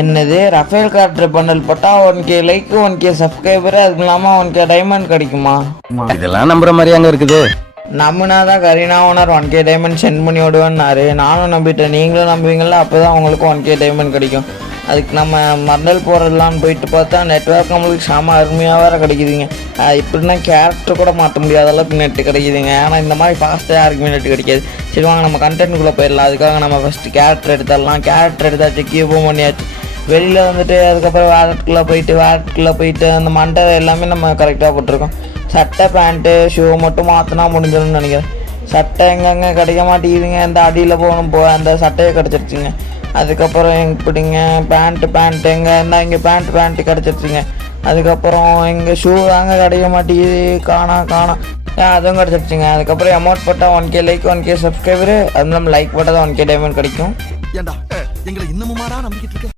என்னது Rafale கார்ட்ரு bundle போட்டால் 1K like 1K subscriber அதுக்கு இல்லாமல் 1K டைமண்ட் கிடைக்குமா? இதெல்லாம் நம்புற மாதிரி அங்கே இருக்குது. நம்பினாதான் Kareena owner 1K diamond send பண்ணி விடுவேன்னாரு. நானும் நம்பிட்டேன், நீங்களும் நம்புவீங்களா? அப்போ தான் உங்களுக்கு 1K டைமண்ட் கிடைக்கும். அதுக்கு நம்ம மண்டல் போகிறதுலான்னு போயிட்டு பார்த்தா நெட்ஒர்க் நம்மளுக்கு செம அருமையாக வேறு கிடைக்குதுங்க. இப்படின்னா கேரக்டர் கூட மாற்ற முடியாத அளவுக்கு நெட்டு கிடைக்குதுங்க. ஆனால் இந்த மாதிரி ஃபாஸ்ட்டாக யாருக்குமே நெட்டு கிடைக்காது. சரி வாங்க நம்ம கண்டென்ட்டுக்குள்ளே போயிடலாம். அதுக்காக நம்ம ஃபஸ்ட்டு கேரக்டர் எடுத்துடலாம். கேரக்டர் எடுத்தாச்சு, கீபோர்ட் பண்ணியாச்சு. வெளியில் வந்துட்டு அதுக்கப்புறம் வேலட்டுக்குள்ளே போயிட்டு அந்த மண்டை எல்லாமே நம்ம கரெக்டாக போட்டிருக்கோம். சட்டை பேண்ட்டு ஷூ மட்டும் மாற்றினா முடிஞ்சிடும்னு நினைக்கிறேன். சட்டை எங்கெங்கே கிடைக்க மாட்டேங்குதுங்க. அந்த அடியில் அந்த சட்டையை கிடச்சிருச்சுங்க. அதுக்கப்புறம் எப்படிங்க பேண்ட்டு எங்கே இருந்தால் இங்கே பேண்ட்டு கிடச்சிருச்சுங்க. அதுக்கப்புறம் எங்கள் ஷூ தாங்க கிடைக்க மாட்டேங்குது, காணோம் அதுவும் கிடச்சிருச்சுங்க. அதுக்கப்புறம் அமௌண்ட் போட்டால் 1K லைக் 1K சப்ஸ்கிரைபரு, அது நம்ம லைக் போட்டால் தான் 1K டைமண்ட் கிடைக்கும். ஏண்டா எங்களை இன்னமுமாடா நம்பிக்கிட்டு இருக்க?